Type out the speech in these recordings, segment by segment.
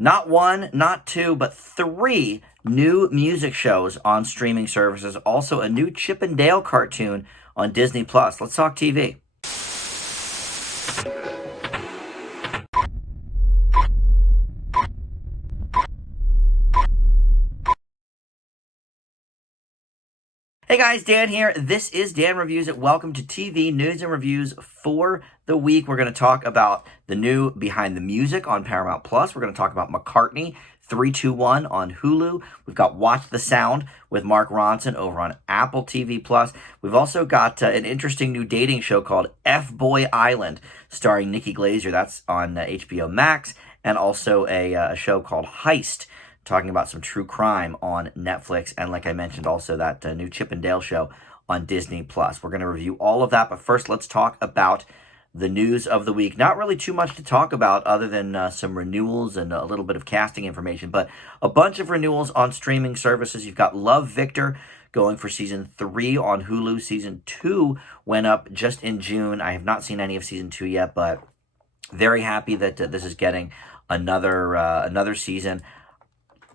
Not one, not two, but three new music shows on streaming services. Also, a new Chip and Dale cartoon on Disney Plus. Let's talk TV. Hey guys, Dan here. This is Dan Reviews It. Welcome to TV News and Reviews for the week. We're going to talk about the new Behind the Music on Paramount Plus. We're going to talk about McCartney 321 on Hulu. We've got Watch the Sound with Mark Ronson over on Apple TV Plus. We've also got an interesting new dating show called FBoy Island starring Nikki Glazer. That's on HBO Max, and also a show called Heist, talking about some true crime on Netflix, and like I mentioned, also that new Chip and Dale show on Disney Plus. We're going to review all of that, but first let's talk about the news of the week. Not really too much to talk about other than some renewals and a little bit of casting information, but a bunch of renewals on streaming services. You've got Love, Victor going for season 3 on Hulu. Season 2 went up just in June. I have not seen any of season 2 yet, but very happy that this is getting another season.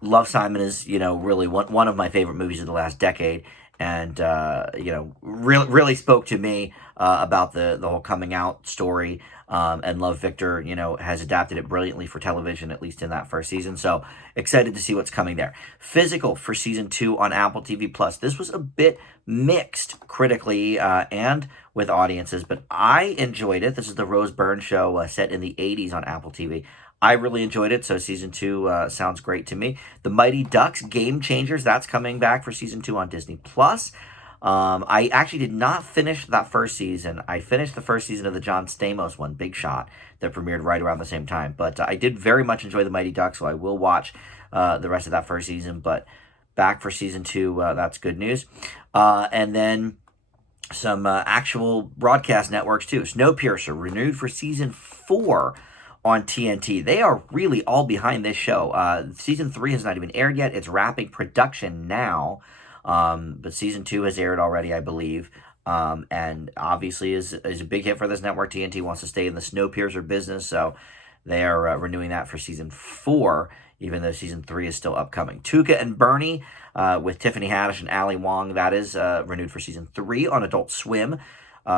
Love, Simon is, really one of my favorite movies of the last decade, and, really spoke to me about the whole coming out story, and Love, Victor, has adapted it brilliantly for television, at least in that first season, so excited to see what's coming there. Physical for season 2 on Apple TV Plus. This was a bit mixed critically and with audiences, but I enjoyed it. This is the Rose Byrne show set in the 80s on Apple TV. I really enjoyed it, so season 2 sounds great to me. The Mighty Ducks Game Changers, that's coming back for season 2 on Disney Plus. I actually did not finish that first season. I finished the first season of the John Stamos one, Big Shot, that premiered right around the same time. But I did very much enjoy the Mighty Ducks, so I will watch the rest of that first season. But back for season 2, that's good news. And then some actual broadcast networks too. Snowpiercer renewed for season 4 on TNT. They are really all behind this show. Season 3 has not even aired yet. It's wrapping production now, but season 2 has aired already, I believe, and obviously is a big hit for this network. TNT wants to stay in the Snowpiercer business, so they are renewing that for season 4, even though season 3 is still upcoming. Tuca and Bernie with Tiffany Haddish and Ali Wong, that is renewed for season 3 on Adult Swim.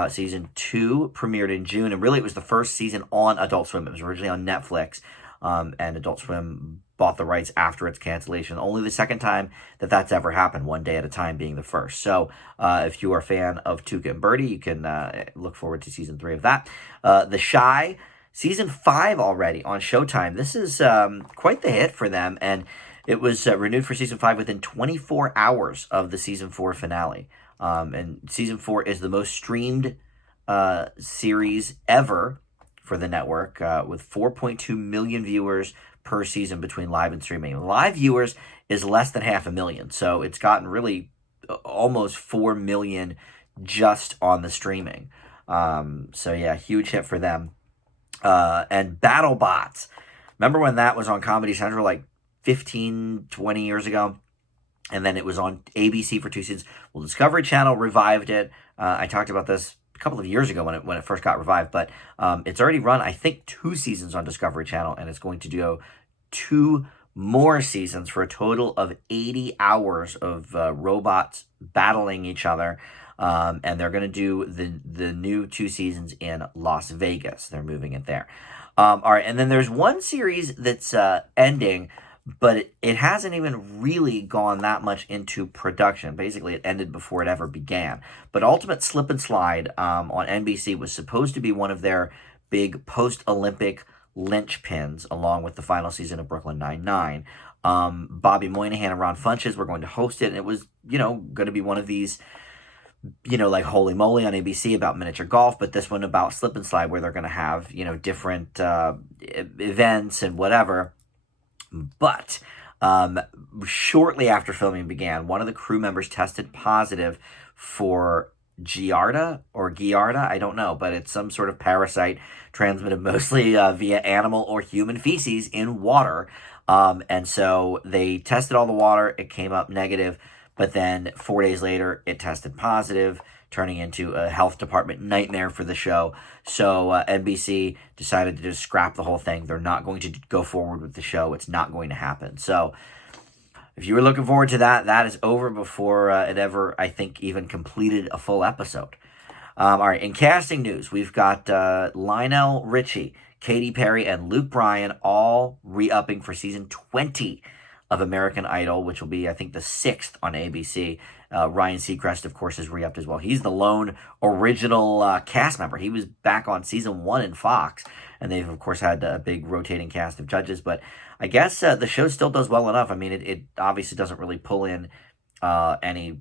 Season 2 premiered in June, and really it was the first season on Adult Swim. It was originally on Netflix, and Adult Swim bought the rights after its cancellation. Only the second time that that's ever happened, one day at a time being the first. So if you are a fan of Tuca and Birdie, you can look forward to season 3 of that. The Shy, season 5 already on Showtime. This is quite the hit for them, and it was renewed for season 5 within 24 hours of the season 4 finale. And season 4 is the most streamed series ever for the network, with 4.2 million viewers per season between live and streaming. Live viewers is less than 500,000, so it's gotten really almost 4 million just on the streaming. So yeah, huge hit for them. And BattleBots. Remember when that was on Comedy Central like 15, 20 years ago? And then it was on ABC for 2 seasons. Well, Discovery Channel revived it. I talked about this a couple of years ago when it first got revived, but it's already run, I think, 2 seasons on Discovery Channel, and it's going to do 2 more seasons for a total of 80 hours of robots battling each other. And they're going to do the new 2 seasons in Las Vegas. They're moving it there. All right, and then there's one series that's ending, but it hasn't even really gone that much into production. Basically, it ended before it ever began. But Ultimate Slip and Slide on NBC was supposed to be one of their big post-Olympic linchpins, along with the final season of Brooklyn Nine-Nine. Bobby Moynihan and Ron Funches were going to host it, and it was, going to be one of these, like Holy Moly on ABC about miniature golf, but this one about Slip and Slide, where they're going to have, different events and whatever. But shortly after filming began, one of the crew members tested positive for Giardia, I don't know, but it's some sort of parasite transmitted mostly via animal or human feces in water. And so they tested all the water. It came up negative, but then 4 days later, it tested positive. turning into a health department nightmare for the show. So NBC decided to just scrap the whole thing. They're not going to go forward with the show. It's not going to happen. So if you were looking forward to that, that is over before it ever, I think, even completed a full episode. All right, in casting news, we've got Lionel Richie, Katy Perry, and Luke Bryan all re-upping for season 20 of American Idol, which will be, I think, the 6th on ABC. Ryan Seacrest, of course, is re-upped as well. He's the lone original cast member. He was back on season 1 in Fox, and they've, of course, had a big rotating cast of judges. But I guess the show still does well enough. I mean, it obviously doesn't really pull in any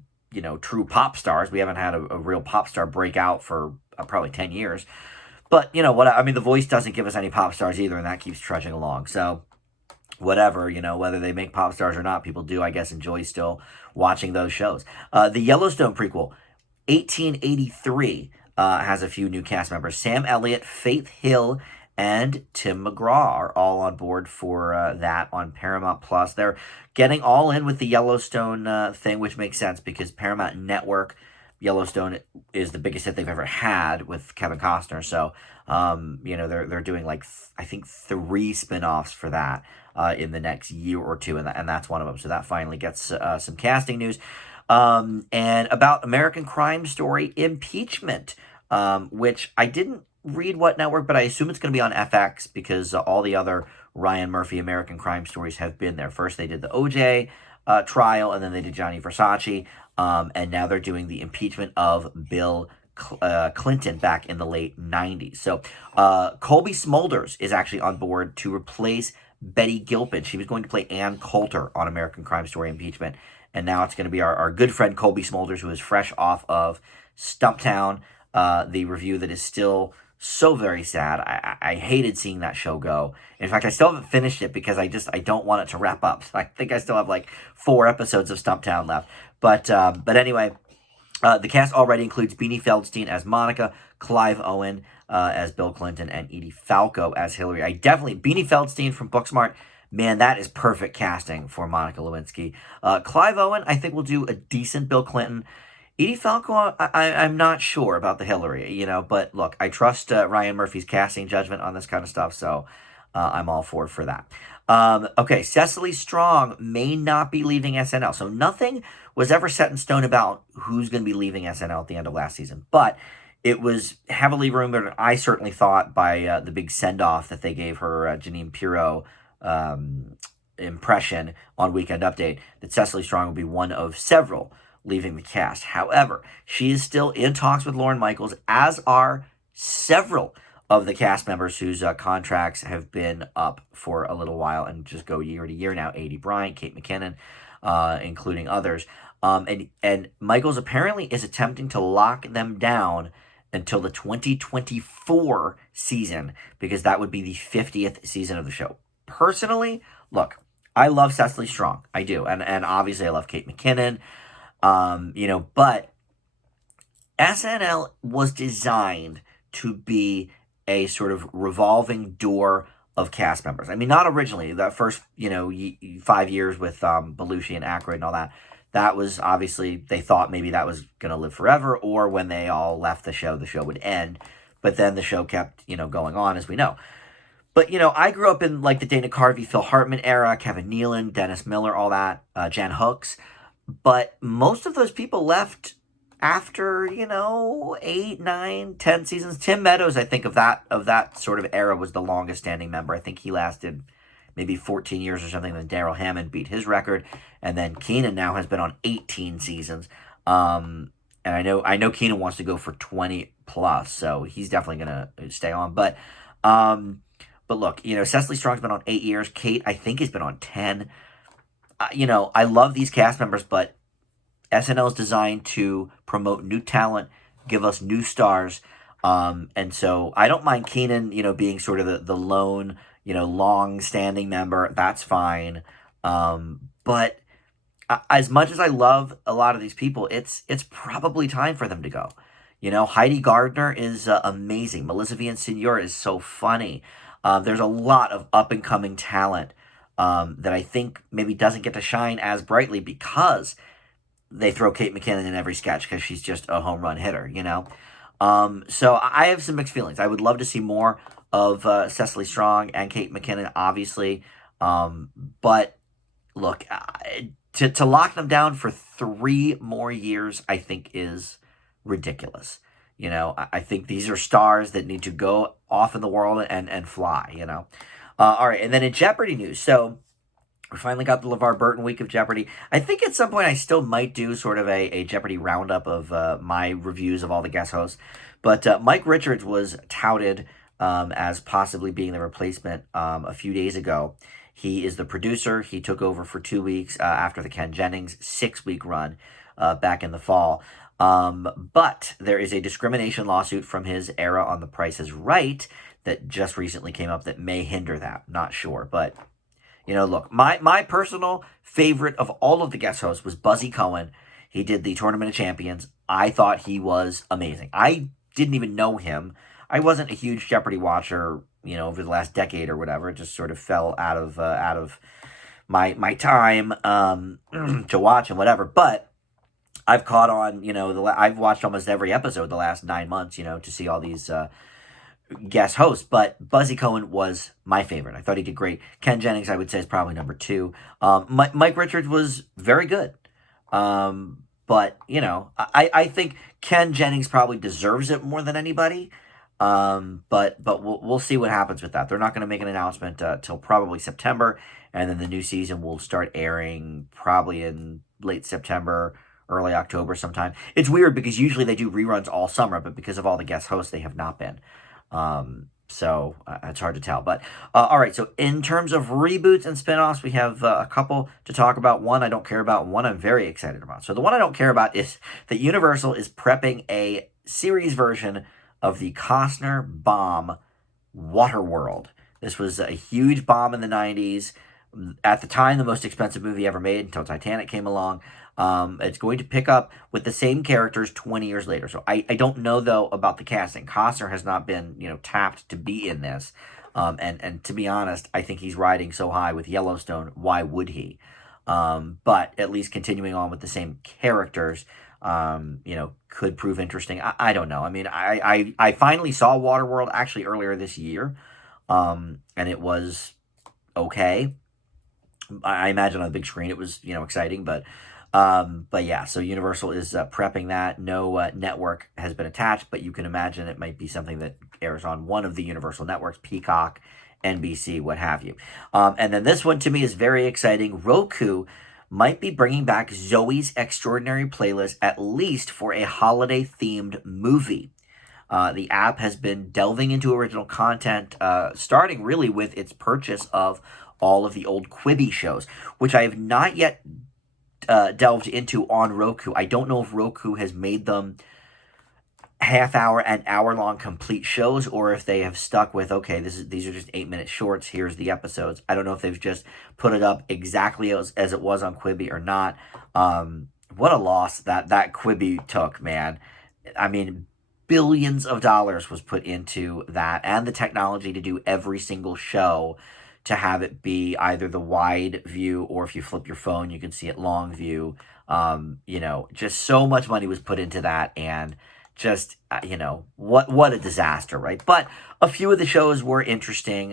true pop stars. We haven't had a real pop star break out for probably 10 years. But, what I mean, The Voice doesn't give us any pop stars either, and that keeps trudging along. So, whatever, whether they make pop stars or not, people do, I guess, enjoy still watching those shows. The Yellowstone prequel, 1883, has a few new cast members. Sam Elliott, Faith Hill, and Tim McGraw are all on board for that on Paramount Plus. They're getting all in with the Yellowstone thing, which makes sense because Paramount Network Yellowstone is the biggest hit they've ever had with Kevin Costner. So, they're doing I think 3 spinoffs for that in the next year or two, and that's one of them. So that finally gets some casting news. And about American Crime Story impeachment, which I didn't read what network, but I assume it's going to be on FX because all the other Ryan Murphy American Crime Stories have been there. First, they did the OJ trial, and then they did Johnny Versace, and now they're doing the impeachment of Bill Clinton back in the late 90s. So Colby Smulders is actually on board to replace Betty Gilpin. She was going to play Ann Coulter on American Crime Story impeachment, and now it's going to be our good friend Colby Smulders, who is fresh off of Stumptown, the review that is still so very sad. I hated seeing that show go. In fact, I still haven't finished it because I don't want it to wrap up. So I think I still have 4 episodes of Stumptown left. But anyway, the cast already includes Beanie Feldstein as Monica, Clive Owen as Bill Clinton, and Edie Falco as Hillary. Beanie Feldstein from Booksmart, man, that is perfect casting for Monica Lewinsky. Clive Owen, I think, will do a decent Bill Clinton. Edie Falco, I'm not sure about the Hillary, but look, I trust Ryan Murphy's casting judgment on this kind of stuff, so I'm all for that. Okay, Cecily Strong may not be leaving SNL, so nothing was ever set in stone about who's going to be leaving SNL at the end of last season, but it was heavily rumored, and I certainly thought by the big send-off that they gave her Janine Pirro impression on Weekend Update, that Cecily Strong will be one of several leaving the cast. However, she is still in talks with Lorne Michaels, as are several of the cast members whose contracts have been up for a little while and just go year to year now. A.D. Bryant, Kate McKinnon, including others. And Michaels apparently is attempting to lock them down until the 2024 season, because that would be the 50th season of the show. Personally, look, I love Cecily Strong. I do. And obviously I love Kate McKinnon. But SNL was designed to be a sort of revolving door of cast members. I mean, not originally. The first, 5 years with Belushi and Aykroyd and all that, that was obviously, they thought maybe that was going to live forever, or when they all left the show would end. But then the show kept, going on, as we know. But, I grew up in, the Dana Carvey, Phil Hartman era, Kevin Nealon, Dennis Miller, all that, Jan Hooks. But most of those people left after, 8, 9, 10 seasons. Tim Meadows, I think, of that sort of era was the longest standing member. I think he lasted maybe 14 years or something. Then Darrell Hammond beat his record. And then Keenan now has been on 18 seasons. And I know Keenan wants to go for 20 plus, so he's definitely going to stay on. But look, Cecily Strong's been on 8 years. Kate, I think, has been on 10. I love these cast members, but SNL is designed to promote new talent, give us new stars. And so I don't mind Keenan, being sort of the lone, long-standing member. That's fine. But as much as I love a lot of these people, it's probably time for them to go. Heidi Gardner is amazing. Melissa Villaseñor is so funny. There's a lot of up-and-coming talent that I think maybe doesn't get to shine as brightly because they throw Kate McKinnon in every sketch because she's just a home run hitter, you know? So I have some mixed feelings. I would love to see more of Cecily Strong and Kate McKinnon, obviously. But look, to lock them down for 3 more years, I think is ridiculous. You know, I think these are stars that need to go off in the world and fly, you know. All right, and then in Jeopardy news, so we finally got the LeVar Burton week of Jeopardy. I think at some point I still might do sort of a Jeopardy roundup of my reviews of all the guest hosts. But Mike Richards was touted as possibly being the replacement a few days ago. He is the producer. He took over for 2 weeks after the Ken Jennings 6-week run back in the fall. But there is a discrimination lawsuit from his era on The Price is Right that just recently came up that may hinder that. Not sure. But, you know, look, my personal favorite of all of the guest hosts was Buzzy Cohen. He did the Tournament of Champions. I thought he was amazing. I didn't even know him. I wasn't a huge Jeopardy watcher, you know, over the last decade or whatever. It just sort of fell out of my time to watch and whatever. But I've caught on, you know, I've watched almost every episode the last 9 months, you know, to see all these guest hosts. But Buzzy Cohen was my favorite. I thought he did great. Ken Jennings, I would say, is probably number 2. Mike Richards was very good. But, you know, I think Ken Jennings probably deserves it more than anybody. But we'll see what happens with that. They're not going to make an announcement till probably September, and then the new season will start airing probably in late September, early October sometime. It's weird because usually they do reruns all summer, but because of all the guest hosts, they have not been. So it's hard to tell. But all right, so in terms of reboots and spinoffs, we have a couple to talk about. One I don't care about, one I'm very excited about. So the one I don't care about is that Universal is prepping a series version of the Costner bomb, Waterworld. This was a huge bomb in the 90s. At the time, the most expensive movie ever made until Titanic came along. It's going to pick up with the same characters 20 years later. So I don't know, though, about the casting. Costner has not been, you know, tapped to be in this. And to be honest, I think he's riding so high with Yellowstone. Why would he? But at least continuing on with the same characters, you know, could prove interesting. I don't know. I mean, I finally saw Waterworld actually earlier this year, and it was okay. I imagine on the big screen it was, you know, exciting, but yeah, so Universal is prepping that. No network has been attached, but you can imagine it might be something that airs on one of the Universal networks, Peacock, NBC, what have you. And then this one to me is very exciting. Roku might be bringing back Zoe's Extraordinary Playlist, at least for a holiday-themed movie. The app has been delving into original content, starting really with its purchase of all of the old Quibi shows, which I have not yet delved into on Roku. I don't know if Roku has made them half-hour and hour-long complete shows, or if they have stuck with, okay, these are just 8-minute shorts, here's the episodes. I don't know if they've just put it up exactly as it was on Quibi or not. What a loss that Quibi took, man. I mean, billions of dollars was put into that, and the technology to do every single show, to have it be either the wide view, or if you flip your phone, you can see it long view. You know, just so much money was put into that, and just, you know, what a disaster, right? But a few of the shows were interesting,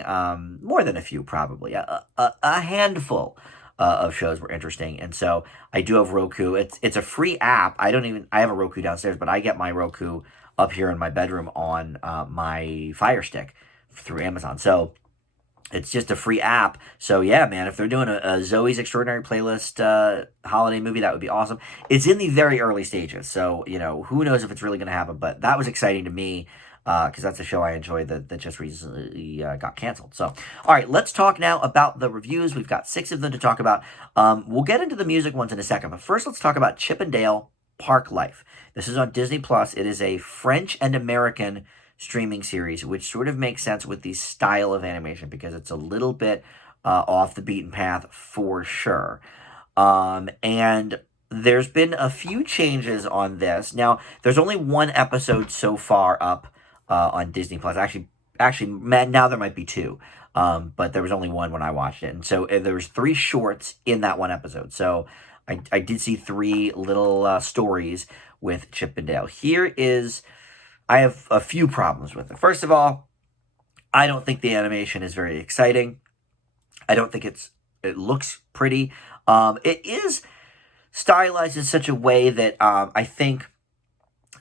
more than a few, probably. A handful of shows were interesting, and so I do have Roku. It's a free app. I have a Roku downstairs, but I get my Roku up here in my bedroom on my Fire Stick through Amazon. So it's just a free app. So yeah, man, if they're doing a Zoe's Extraordinary Playlist holiday movie, that would be awesome. It's in the very early stages, so, you know, who knows if it's really going to happen, but that was exciting to me, because that's a show I enjoyed that just recently got canceled. So, all right, let's talk now about the reviews. We've got 6 of them to talk about. We'll get into the music ones in a second, but first let's talk about Chip and Dale Park Life. This is on Disney+. It is a French and American streaming series, which sort of makes sense with the style of animation because it's a little bit off the beaten path for sure. And there's been a few changes on this. Now, there's only 1 episode so far up on Disney+. Actually, now there might be 2. But there was only 1 when I watched it. And so there was 3 shorts in that 1 episode. So I did see 3 little stories with Chip and Dale. I have a few problems with it. First of all, I don't think the animation is very exciting. I don't think it looks pretty. It is stylized in such a way that I think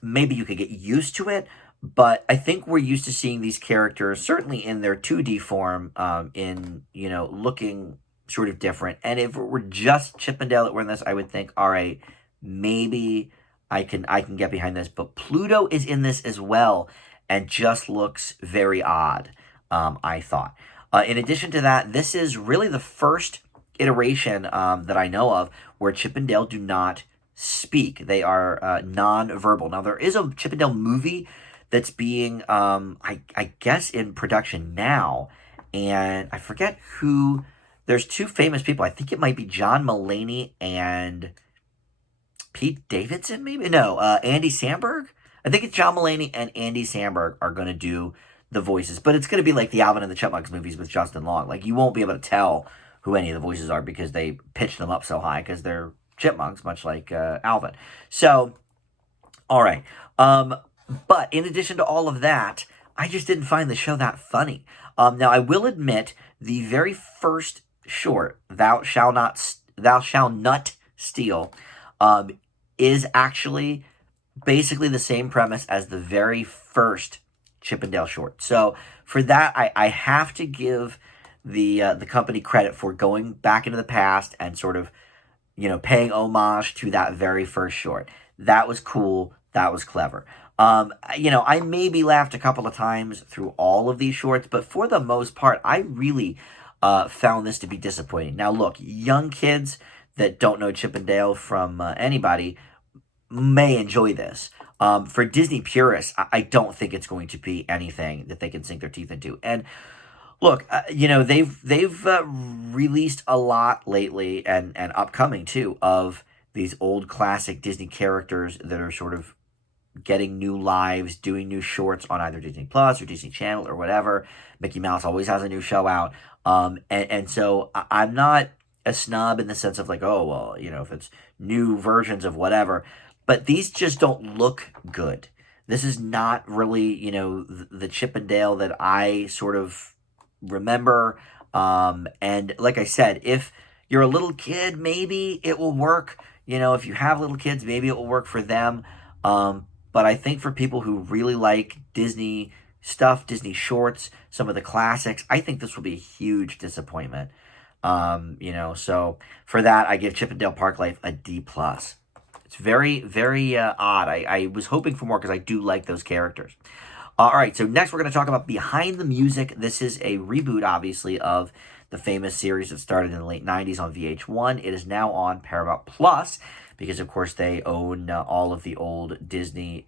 maybe you could get used to it, but I think we're used to seeing these characters, certainly in their 2D form, in, looking sort of different. And if it were just Chip and Dale that were in this, I would think, all right, maybe I can get behind this. But Pluto is in this as well and just looks very odd, I thought. In addition to that, this is really the first iteration that I know of where Chip and Dale do not speak. They are non-verbal. Now, there is a Chip and Dale movie that's being, I guess, in production now, and I forget who. There's 2 famous people. I think it might be John Mulaney and Pete Davidson, maybe? No, Andy Samberg? I think it's John Mulaney and Andy Samberg are going to do the voices, but it's going to be like the Alvin and the Chipmunks movies with Justin Long. Like, you won't be able to tell who any of the voices are because they pitched them up so high because they're chipmunks, much like Alvin. So, all right. But in addition to all of that, I just didn't find the show that funny. Now, I will admit, the very first short, Thou Shall Not Steal, is actually basically the same premise as the very first Chip and Dale short. So for that, I have to give the company credit for going back into the past and sort of, paying homage to that very first short. That was cool. That was clever. I maybe laughed a couple of times through all of these shorts, but for the most part, I really found this to be disappointing. Now, look, young kids that don't know Chip and Dale from anybody may enjoy this. For Disney purists, I don't think it's going to be anything that they can sink their teeth into. And look, they've released a lot lately and upcoming too of these old classic Disney characters that are sort of getting new lives, doing new shorts on either Disney Plus or Disney Channel or whatever. Mickey Mouse always has a new show out. And so I'm not a snob in the sense of like, oh, well, if it's new versions of whatever. But these just don't look good. This is not really, the Chip and Dale that I sort of remember. And like I said, if you're a little kid, maybe it will work. If you have little kids, maybe it will work for them. But I think for people who really like Disney stuff, Disney shorts, some of the classics, I think this will be a huge disappointment. So for that, I give Chip and Dale Park Life a D+. It's very, very odd. I was hoping for more because I do like those characters. All right, so next we're going to talk about Behind the Music. This is a reboot, obviously, of the famous series that started in the late 90s on VH1. It is now on Paramount Plus because, of course, they own all of the old Disney.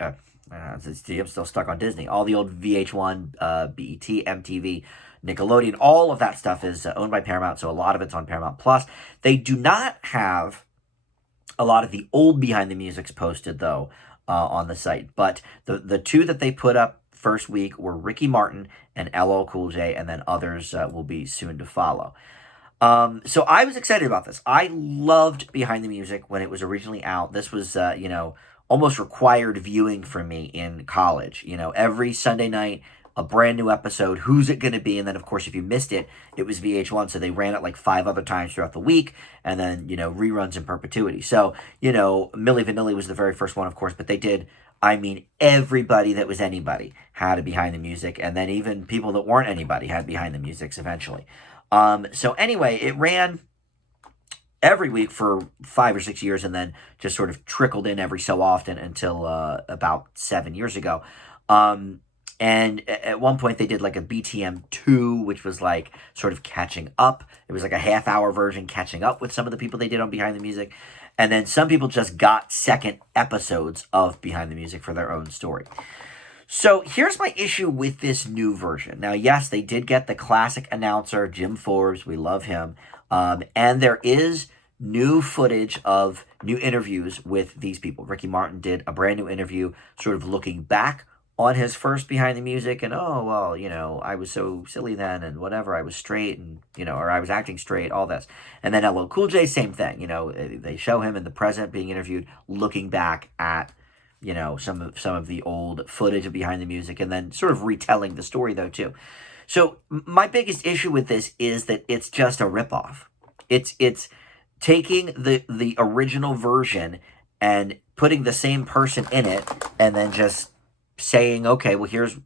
I'm still stuck on Disney. All the old VH1, BET, MTV, Nickelodeon, all of that stuff is owned by Paramount, so a lot of it's on Paramount Plus. They do not have a lot of the old Behind the Musics posted, though, on the site. But the 2 that they put up first week were Ricky Martin and LL Cool J, and then others will be soon to follow. So I was excited about this. I loved Behind the Music when it was originally out. This was, almost required viewing for me in college. Every Sunday night, a brand new episode. Who's it going to be? And then, of course, if you missed it, it was VH1, so they ran it like 5 other times throughout the week, and then, reruns in perpetuity. So, Milli Vanilli was the very first one, of course, but they did, everybody that was anybody had a Behind the Music, and then even people that weren't anybody had Behind the Musics eventually. So anyway, it ran every week for 5 or 6 years and then just sort of trickled in every so often until about 7 years ago. And at one point they did like a BTM 2, which was like sort of catching up. It was like a half-hour version catching up with some of the people they did on Behind the Music. And then some people just got second episodes of Behind the Music for their own story. So here's my issue with this new version. Now, yes, they did get the classic announcer, Jim Forbes. We love him. And there is new footage of new interviews with these people. Ricky Martin did a brand new interview sort of looking back on his first Behind the Music, and oh well, I was so silly then, and whatever, I was straight, and or I was acting straight, all this. And then LL Cool J, same thing. They show him in the present being interviewed, looking back at some of the old footage of Behind the Music, and then sort of retelling the story though too. So my biggest issue with this is that it's just a ripoff. It's taking the original version and putting the same person in it, and then just saying, okay, well, here's,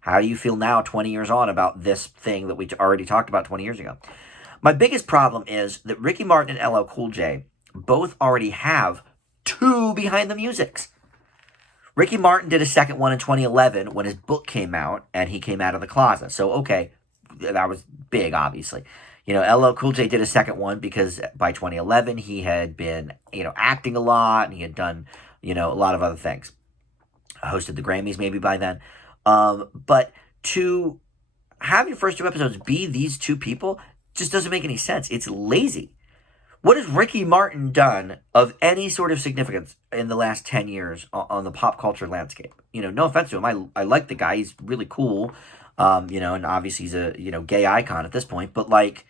how do you feel now, 20 years on, about this thing that we already talked about 20 years ago? My biggest problem is that Ricky Martin and LL Cool J both already have two Behind the Musics. Ricky Martin did a second one in 2011 when his book came out and he came out of the closet. So, okay, that was big, obviously. LL Cool J did a second one because by 2011 he had been, acting a lot, and he had done, a lot of other things. Hosted the Grammys maybe by then. But to have your first two episodes be these two people just doesn't make any sense. It's lazy. What has Ricky Martin done of any sort of significance in the last 10 years on the pop culture landscape? No offense to him. I like the guy. He's really cool. And obviously he's a, gay icon at this point. But like,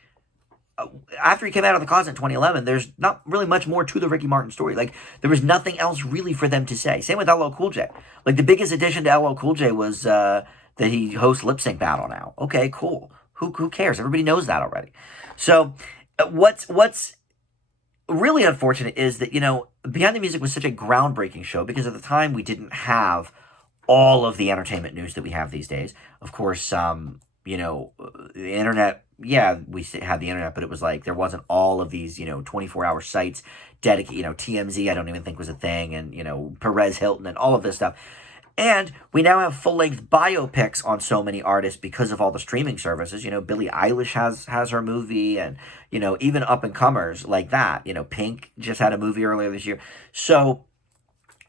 after he came out of the closet in 2011, there's not really much more to the Ricky Martin story. Like, there was nothing else really for them to say. Same with LL Cool J. Like, the biggest addition to LL Cool J was that he hosts Lip Sync Battle now. Okay, cool. Who cares? Everybody knows that already. So, what's really unfortunate is that, Behind the Music was such a groundbreaking show because at the time we didn't have all of the entertainment news that we have these days. Of course, the internet, yeah, we had the internet, but it was like there wasn't all of these, 24-hour sites dedicated, TMZ, I don't even think was a thing, and, Perez Hilton and all of this stuff. And we now have full-length biopics on so many artists because of all the streaming services. Billie Eilish has her movie, and, even up-and-comers like that. Pink just had a movie earlier this year. So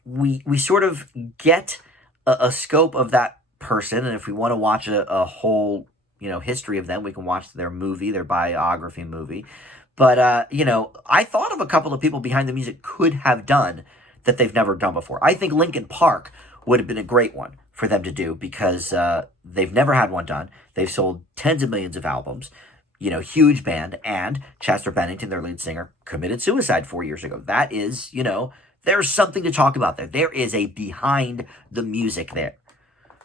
we sort of get a scope of that person, and if we want to watch a whole, history of them, we can watch their movie, their biography movie. But, I thought of a couple of people Behind the Music could have done that they've never done before. I think Linkin Park would have been a great one for them to do because they've never had one done. They've sold tens of millions of albums, huge band, and Chester Bennington, their lead singer, committed suicide 4 years ago. That is, there's something to talk about there. There is a Behind the Music there.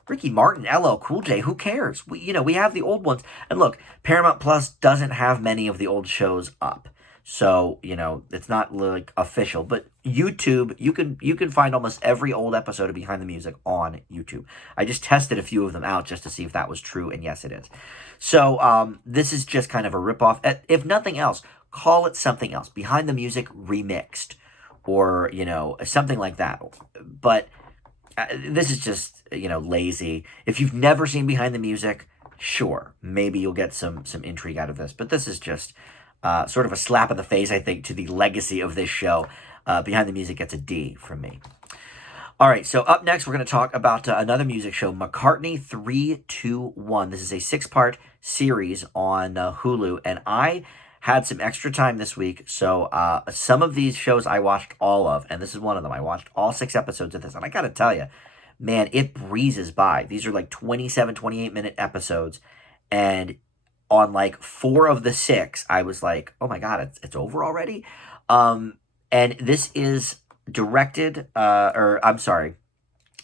Ricky Martin, LL Cool J, who cares? We have the old ones. And look, Paramount Plus doesn't have many of the old shows up. So, it's not like official, but YouTube, you can find almost every old episode of Behind the Music on YouTube. I just tested a few of them out just to see if that was true, and yes, it is. So, this is just kind of a ripoff. If nothing else, call it something else. Behind the Music Remixed, or, something like that. But this is just, lazy. If you've never seen Behind the Music, sure, maybe you'll get some intrigue out of this. But this is just sort of a slap in the face, I think, to the legacy of this show. Behind the Music gets a D from me. All right, so up next, we're going to talk about another music show, McCartney 321. This is a 6-part series on Hulu, and I had some extra time this week, so some of these shows I watched all of, and this is one of them. I watched all 6 episodes of this, and I got to tell you, man, it breezes by. These are like 27, 28-minute episodes, and on like 4 of the 6, I was like, oh my God, it's over already? And this is directed, I'm sorry,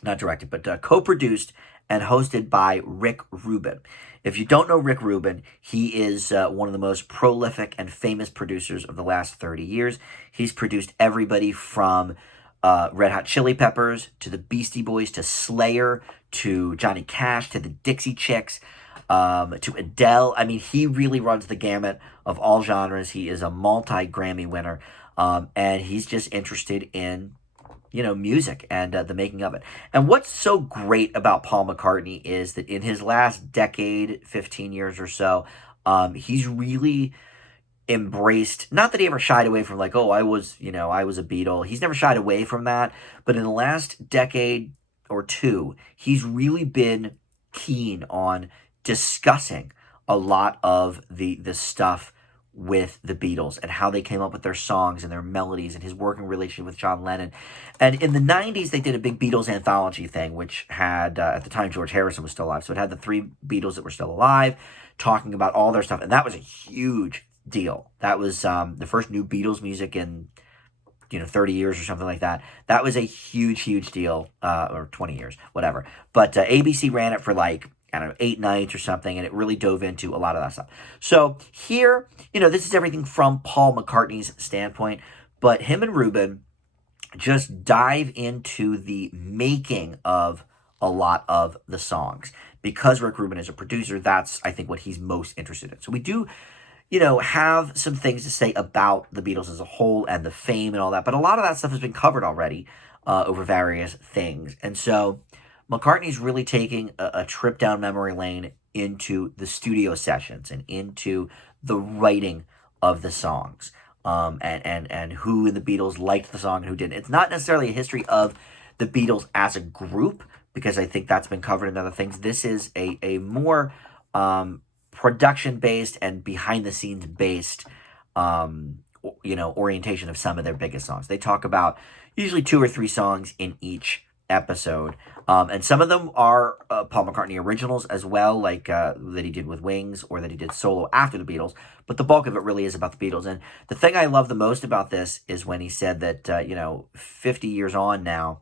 not directed, but co-produced and hosted by Rick Rubin. If you don't know Rick Rubin, he is one of the most prolific and famous producers of the last 30 years. He's produced everybody from Red Hot Chili Peppers to the Beastie Boys to Slayer to Johnny Cash to the Dixie Chicks to Adele. I mean, he really runs the gamut of all genres. He is a multi-Grammy winner, and he's just interested in music and the making of it. And what's so great about Paul McCartney is that in his last decade, 15 years or so, he's really embraced, not that he ever shied away from like, oh, I was a Beatle. He's never shied away from that. But in the last decade or two, he's really been keen on discussing a lot of the stuff with the Beatles and how they came up with their songs and their melodies and his working relationship with John Lennon. And in the 90s, they did a big Beatles anthology thing, which had, at the time, George Harrison was still alive. So it had the three Beatles that were still alive talking about all their stuff. And that was a huge deal. That was the first new Beatles music in 30 years or something like that. That was a huge, huge deal, or 20 years, whatever. But ABC ran it for like, I don't know, 8 nights or something, and it really dove into a lot of that stuff. So here, this is everything from Paul McCartney's standpoint, but him and Ruben just dive into the making of a lot of the songs. Because Rick Rubin is a producer, that's, I think, what he's most interested in. So we do have some things to say about the Beatles as a whole and the fame and all that. But a lot of that stuff has been covered already over various things. And so McCartney's really taking a trip down memory lane into the studio sessions and into the writing of the songs, and who in the Beatles liked the song and who didn't. It's not necessarily a history of the Beatles as a group, because I think that's been covered in other things. This is a more production-based and behind-the-scenes-based, orientation of some of their biggest songs. They talk about usually 2 or 3 songs in each episode, and some of them are Paul McCartney originals as well, like that he did with Wings or that he did solo after the Beatles, but the bulk of it really is about the Beatles. And the thing I love the most about this is when he said that 50 years on now,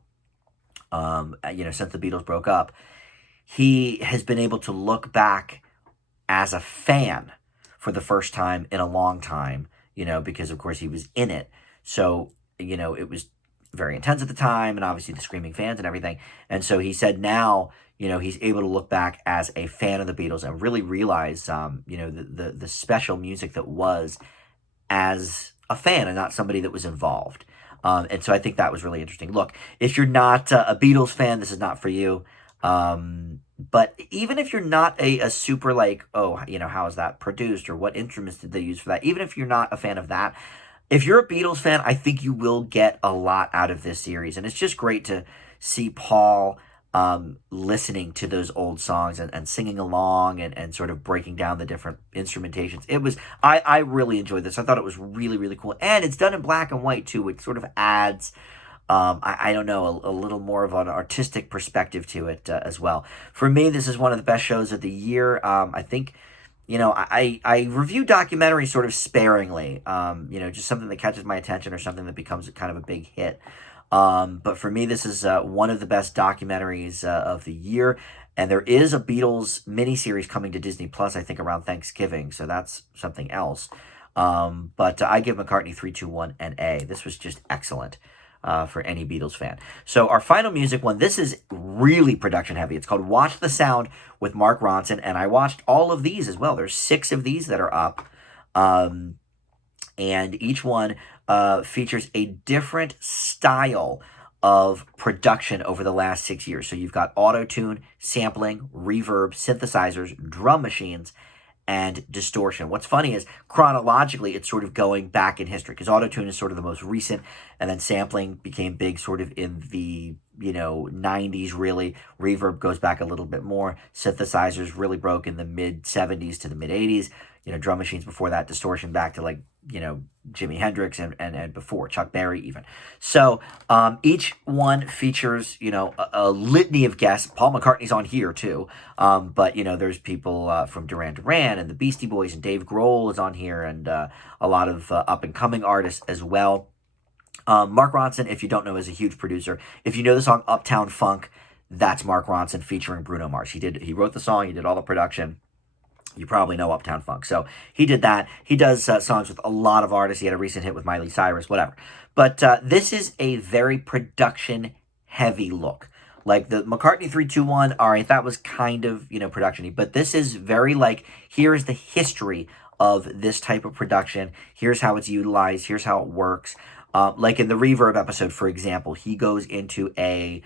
since the Beatles broke up, he has been able to look back as a fan for the first time in a long time, because of course he was in it. So, it was very intense at the time, and obviously the screaming fans and everything. And so he said now, he's able to look back as a fan of the Beatles and really realize, the special music that was as a fan and not somebody that was involved. And so I think that was really interesting. Look, if you're not a Beatles fan, this is not for you. But even if you're not a super how is that produced or what instruments did they use for that? Even if you're not a fan of that, if you're a Beatles fan, I think you will get a lot out of this series. And it's just great to see Paul listening to those old songs and singing along and sort of breaking down the different instrumentations. I really enjoyed this. I thought it was really, really cool. And it's done in black and white too, which sort of adds, I don't know, a little more of an artistic perspective to it as well. For me, this is one of the best shows of the year. I think, I review documentaries sort of sparingly, just something that catches my attention or something that becomes kind of a big hit. But for me, this is one of the best documentaries of the year. And there is a Beatles miniseries coming to Disney Plus, I think, around Thanksgiving. So that's something else. But I give McCartney 3, 2, 1, and A. This was just excellent for any Beatles fan. So our final music one, this is really production heavy. It's called Watch the Sound with Mark Ronson. And I watched all of these as well. There's 6 of these that are up. And each one features a different style of production over the last 6 years. So you've got auto-tune, sampling, reverb, synthesizers, drum machines, and distortion. What's funny is chronologically it's sort of going back in history, because auto-tune is sort of the most recent, and then sampling became big sort of in the 90s really. Reverb goes back a little bit more. Synthesizers really broke in the mid 70s to the mid 80s. Drum machines before that, distortion back to Jimi Hendrix and before, Chuck Berry even. So each one features, a litany of guests. Paul McCartney's on here too. But, there's people from Duran Duran and the Beastie Boys, and Dave Grohl is on here, and a lot of up-and-coming artists as well. Mark Ronson, if you don't know, is a huge producer. If you know the song Uptown Funk, that's Mark Ronson featuring Bruno Mars. He wrote the song, he did all the production. You probably know Uptown Funk. So he did that. He does songs with a lot of artists. He had a recent hit with Miley Cyrus, whatever. But this is a very production-heavy look. Like the McCartney 3-2-1, all right, that was kind of, production-y. But this is very here's the history of this type of production. Here's how it's utilized. Here's how it works. Like in the Reverb episode, for example, he goes into a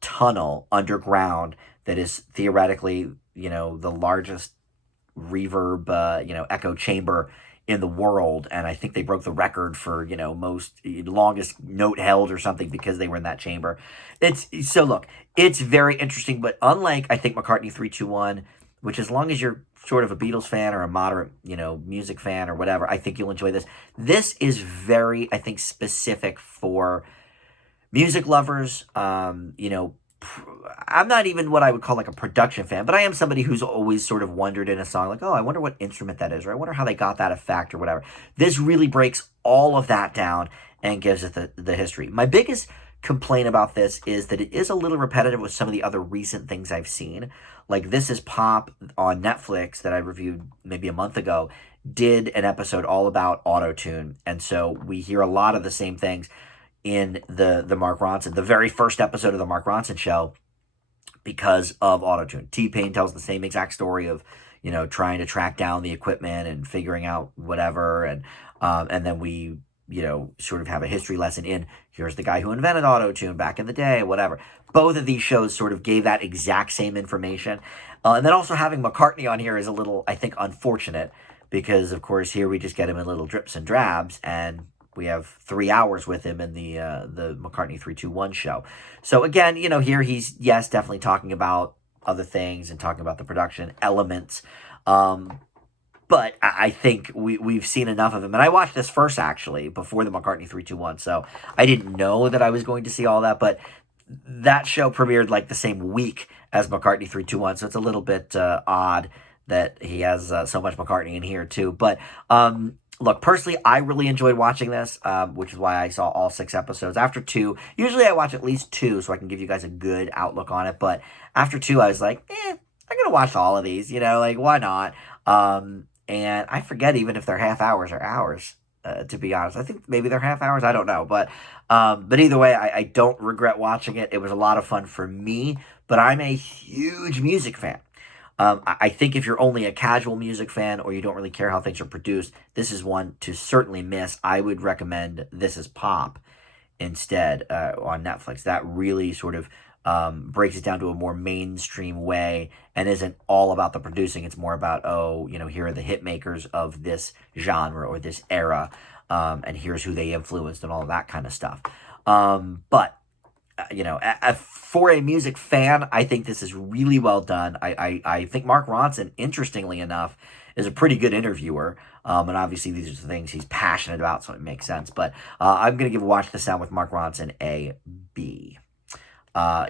tunnel underground that is theoretically, the largest reverb, echo chamber in the world, and I think they broke the record for longest note held or something because they were in that chamber. Look, it's very interesting, but unlike I think McCartney 3-2-1, which as long as you're sort of a Beatles fan or a moderate, music fan or whatever, I think you'll enjoy this. This is very, I think, specific for music lovers. I'm not even what I would call like a production fan, but I am somebody who's always sort of wondered in a song, like, oh, I wonder what instrument that is, or I wonder how they got that effect or whatever. This really breaks all of that down and gives it the history. My biggest complaint about this is that it is a little repetitive with some of the other recent things I've seen. Like This Is Pop on Netflix that I reviewed maybe a month ago did an episode all about auto-tune. And so we hear a lot of the same things in the Mark Ronson, the very first episode of the Mark Ronson show, because of autotune. T-Pain tells the same exact story of, trying to track down the equipment and figuring out whatever, and then we, sort of have a history lesson in here's the guy who invented autotune back in the day, whatever. Both of these shows sort of gave that exact same information, and then also having McCartney on here is a little, I think, unfortunate because of course here we just get him in little drips and drabs, and we have 3 hours with him in the McCartney 3-2-1 show. So again, here he's, yes, definitely talking about other things and talking about the production elements. But I think we've seen enough of him. And I watched this first, actually, before the McCartney 3-2-1. So I didn't know that I was going to see all that. But that show premiered like the same week as McCartney 3-2-1. So it's a little bit odd that he has so much McCartney in here, too. But look, personally, I really enjoyed watching this, which is why I saw all 6 episodes. After 2, usually I watch at least 2 so I can give you guys a good outlook on it. But after 2, I was like, I'm going to watch all of these, like, why not? And I forget even if they're half hours or hours, to be honest. I think maybe they're half hours. I don't know. But either way, I don't regret watching it. It was a lot of fun for me, but I'm a huge music fan. I think if you're only a casual music fan or you don't really care how things are produced, this is one to certainly miss. I would recommend This Is Pop instead on Netflix. That really sort of breaks it down to a more mainstream way and isn't all about the producing. It's more about, here are the hit makers of this genre or this era, and here's who they influenced and all of that kind of stuff. But for a music fan, I think this is really well done. I think Mark Ronson, interestingly enough, is a pretty good interviewer. And obviously these are the things he's passionate about, so it makes sense. But I'm going to give Watch the Sound with Mark Ronson a B.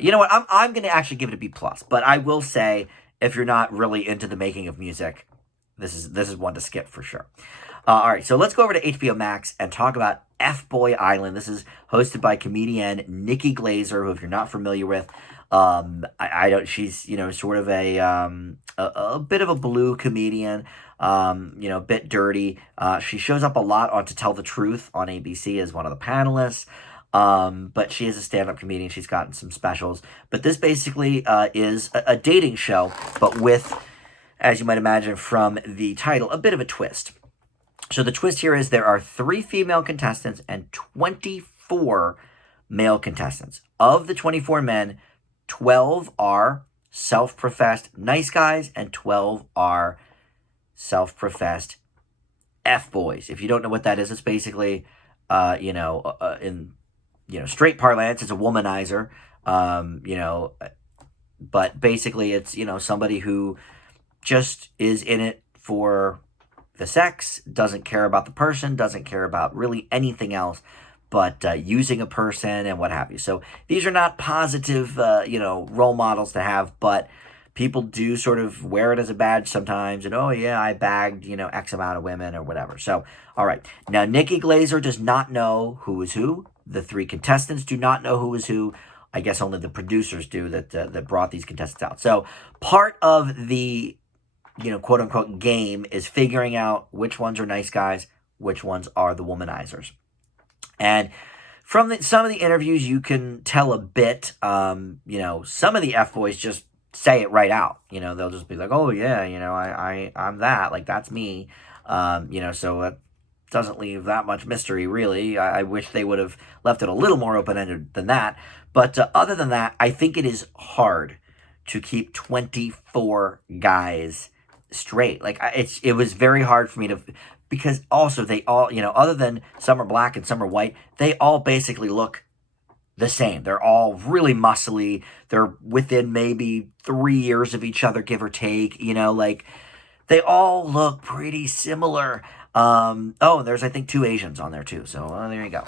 You know what? I'm going to actually give it a B+. But I will say, if you're not really into the making of music, this is one to skip for sure. All right, so let's go over to HBO Max and talk about FBoy Island. This is hosted by comedian Nikki Glazer, who, if you're not familiar with, I don't. She's sort of a bit of a blue comedian, a bit dirty. She shows up a lot on To Tell the Truth on ABC as one of the panelists. But she is a stand-up comedian. She's gotten some specials. But this basically is a dating show, but with, as you might imagine from the title, a bit of a twist. So the twist here is there are 3 female contestants and 24 male contestants. Of the 24 men, 12 are self-professed nice guys and 12 are self-professed F-boys. If you don't know what that is, it's basically, in straight parlance, it's a womanizer, but basically it's, somebody who just is in it for the sex, doesn't care about the person, doesn't care about really anything else but using a person and what have you. So these are not positive, role models to have, but people do sort of wear it as a badge sometimes. And, oh, yeah, I bagged, X amount of women or whatever. So, all right. Now, Nikki Glazer does not know who is who. The 3 contestants do not know who is who. I guess only the producers do that brought these contestants out. So part of the quote unquote game is figuring out which ones are nice guys, which ones are the womanizers. And from some of the interviews, you can tell a bit, some of the F-boys just say it right out. They'll just be like, oh yeah, I'm that, like, that's me. So it doesn't leave that much mystery, really. I wish they would have left it a little more open-ended than that. But other than that, I think it is hard to keep 24 guys straight. Like, it was very hard for me to, because also they all, other than some are black and some are white, they all basically look the same. They're all really muscly. They're within maybe 3 years of each other, give or take, They all look pretty similar. Oh, there's I think 2 Asians on there too. So there you go.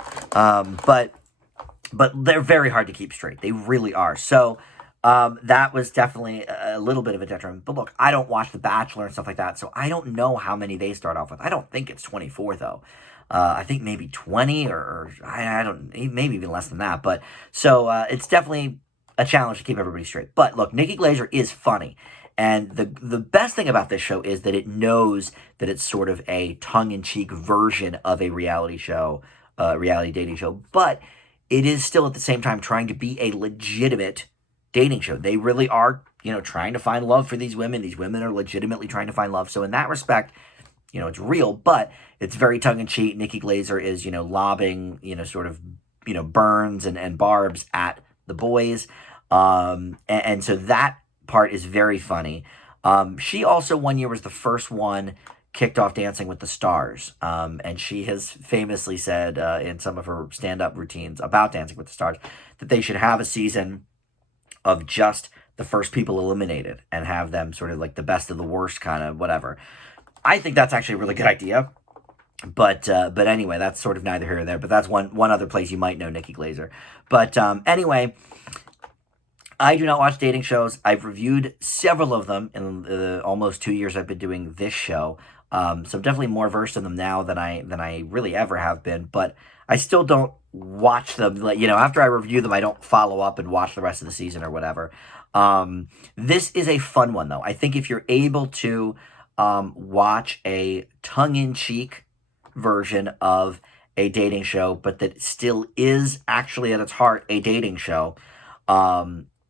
But they're very hard to keep straight. They really are. So that was definitely a little bit of a detriment. But look, I don't watch The Bachelor and stuff like that, so I don't know how many they start off with. I don't think it's 24 though. I think maybe 20 or I don't, maybe even less than that. But so it's definitely a challenge to keep everybody straight. But look, Nikki Glaser is funny. And the best thing about this show is that it knows that it's sort of a tongue-in-cheek version of a reality show, reality dating show. But it is still at the same time trying to be a legitimate dating show. They really are, trying to find love for these women. These women are legitimately trying to find love. So in that respect, it's real, but it's very tongue-in-cheek. Nikki Glaser is, lobbing, sort of, burns and barbs at the boys. And so that part is very funny. She also one year was the first one kicked off Dancing with the Stars. And she has famously said in some of her stand-up routines about Dancing with the Stars that they should have a season of just the first people eliminated and have them sort of like the best of the worst kind of whatever. I think that's actually a really good idea. But anyway, that's sort of neither here nor there. But that's one other place you might know Nikki Glaser. But anyway, I do not watch dating shows. I've reviewed several of them in the almost 2 years I've been doing this show. So I'm definitely more versed in them now than I really ever have been. But I still don't watch them. Like, after I review them, I don't follow up and watch the rest of the season or whatever. This is a fun one, though. I think if you're able to watch a tongue-in-cheek version of a dating show, but that still is actually at its heart a dating show,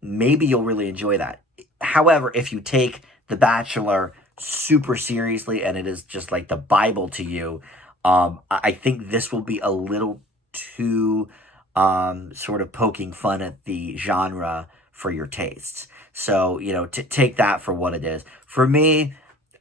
maybe you'll really enjoy that. However, if you take The Bachelor super seriously and it is just like the Bible to you, I think this will be a little too sort of poking fun at the genre for your tastes. So, take that for what it is. For me,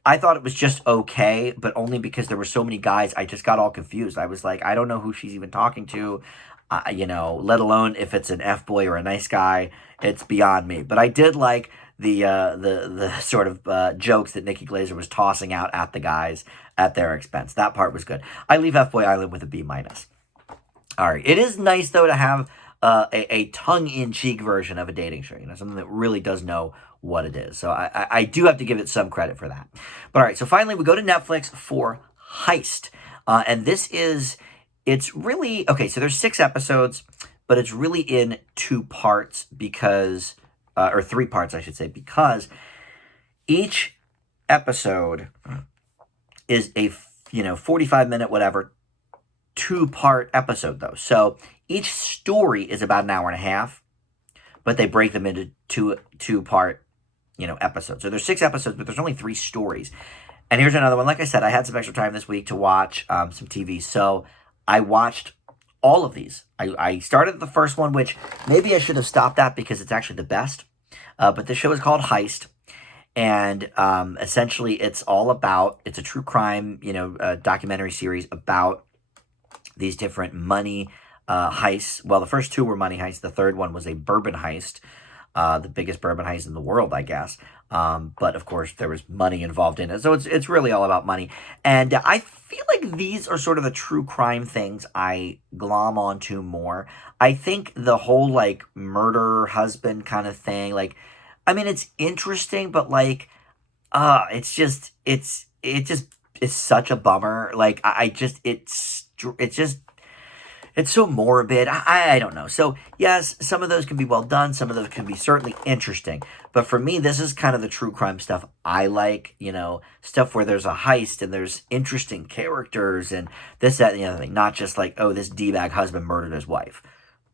I thought it was just okay, but only because there were so many guys, I just got all confused. I was like, I don't know who she's even talking to, let alone if it's an F-boy or a nice guy. It's beyond me. But I did like the sort of jokes that Nikki Glaser was tossing out at the guys at their expense. That part was good. I leave FBoy Island with a B-. All right. It is nice, though, to have a tongue-in-cheek version of a dating show, something that really does know what it is. So I do have to give it some credit for that. But all right, so finally we go to Netflix for Heist. And it's really, okay, so there's 6 episodes, but it's really in 2 parts because, or 3 parts, I should say, because each episode is a, 45-minute, whatever, 2-part episode, though. So each story is about an hour and a half, but they break them into two-part, episodes. So there's 6 episodes, but there's only 3 stories. And here's another one. Like I said, I had some extra time this week to watch some TV, so I watched all of these. I started the first one, which maybe I should have stopped that because it's actually the best. But the show is called Heist, and essentially it's a true crime, documentary series about these different money heists. Well, the first 2 were money heists. The third one was a bourbon heist, the biggest bourbon heist in the world, I guess. But of course, there was money involved in it. So it's really all about money. And I feel like these are sort of the true crime things I glom onto more. I think the whole like murder husband kind of thing, it's interesting, but it's such a bummer. It's so morbid. I don't know. So, yes, some of those can be well done. Some of those can be certainly interesting. But for me, this is kind of the true crime stuff I like, stuff where there's a heist and there's interesting characters and this, that, and the other thing. Not just like, oh, this D-bag husband murdered his wife.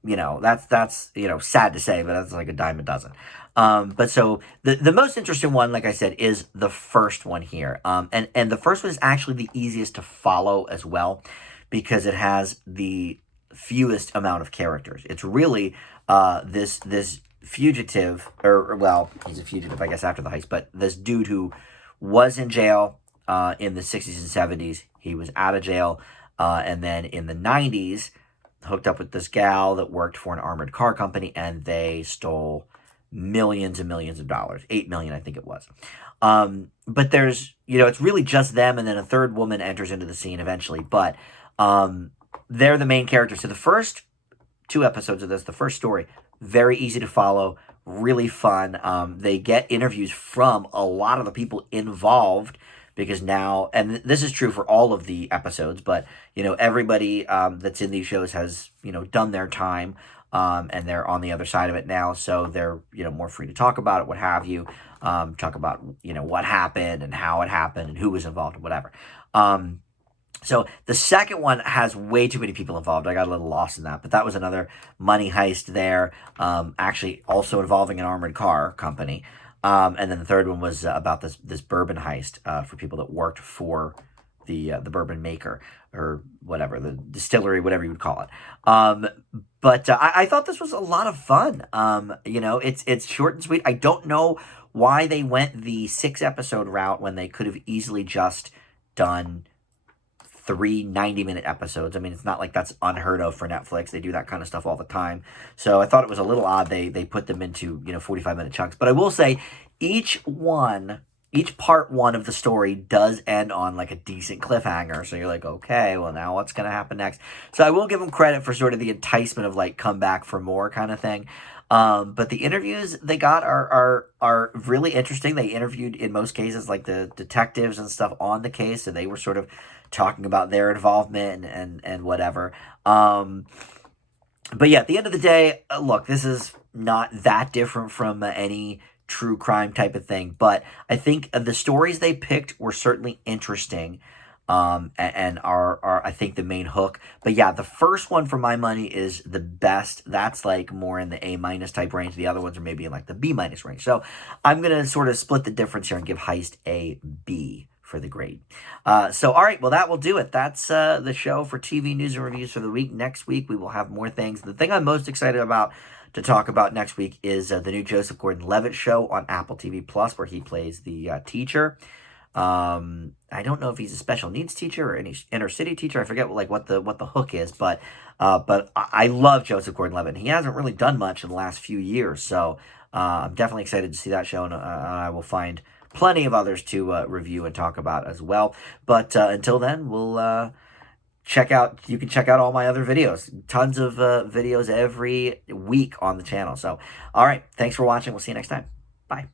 That's sad to say, but that's like a dime a dozen. But so the most interesting one, like I said, is the first one here. And the first one is actually the easiest to follow as well because it has the fewest amount of characters. It's really this fugitive, or well, he's a fugitive, I guess, after the heist, but this dude who was in jail in the 60s and 70s. He was out of jail, and then in the 90s, hooked up with this gal that worked for an armored car company, and they stole millions and millions of dollars. $8 million, I think it was. But there's, it's really just them, and then a third woman enters into the scene eventually. But they're the main characters. So the first two episodes of this, the first story, very easy to follow, really fun. They get interviews from a lot of the people involved because now, and this is true for all of the episodes, but everybody that's in these shows has done their time, and they're on the other side of it now, so they're more free to talk about it, what have you, talk about what happened and how it happened and who was involved and whatever. So the second one has way too many people involved. I got a little lost in that, but that was another money heist there, actually also involving an armored car company. And then the third one was about this bourbon heist for people that worked for the bourbon maker or whatever, the distillery, whatever you would call it. But I thought this was a lot of fun. It's short and sweet. I don't know why they went the 6-episode route when they could have easily just done 3 90-minute episodes. I mean, it's not like that's unheard of for Netflix. They do that kind of stuff all the time. So I thought it was a little odd they put them into 45-minute chunks. But I will say each part one of the story does end on like a decent cliffhanger. So you're like, okay, well, now what's going to happen next? So I will give them credit for sort of the enticement of like come back for more kind of thing. But the interviews they got are really interesting. They interviewed in most cases like the detectives and stuff on the case, so they were sort of talking about their involvement and whatever. But yeah, at the end of the day, look, this is not that different from any true crime type of thing, but I think the stories they picked were certainly interesting, and are I think the main hook. But yeah, the first one for my money is the best. That's like more in the A- type range. The other ones are maybe in like the B- range. So I'm gonna sort of split the difference here and give Heist a B for the grade. So all right, well that will do it. That's the show for TV news and reviews for the week. Next week we will have more things. The thing I'm most excited about to talk about next week is the new Joseph Gordon-Levitt show on Apple TV Plus, where he plays the teacher. I don't know if he's a special needs teacher or any inner city teacher. I forget what the hook is, but I love Joseph Gordon-Levitt. He hasn't really done much in the last few years, so I'm definitely excited to see that show, and I will find plenty of others to review and talk about as well. But until then, we'll you can check out all my other videos. Tons of videos every week on the channel. So, all right, thanks for watching. We'll see you next time. Bye.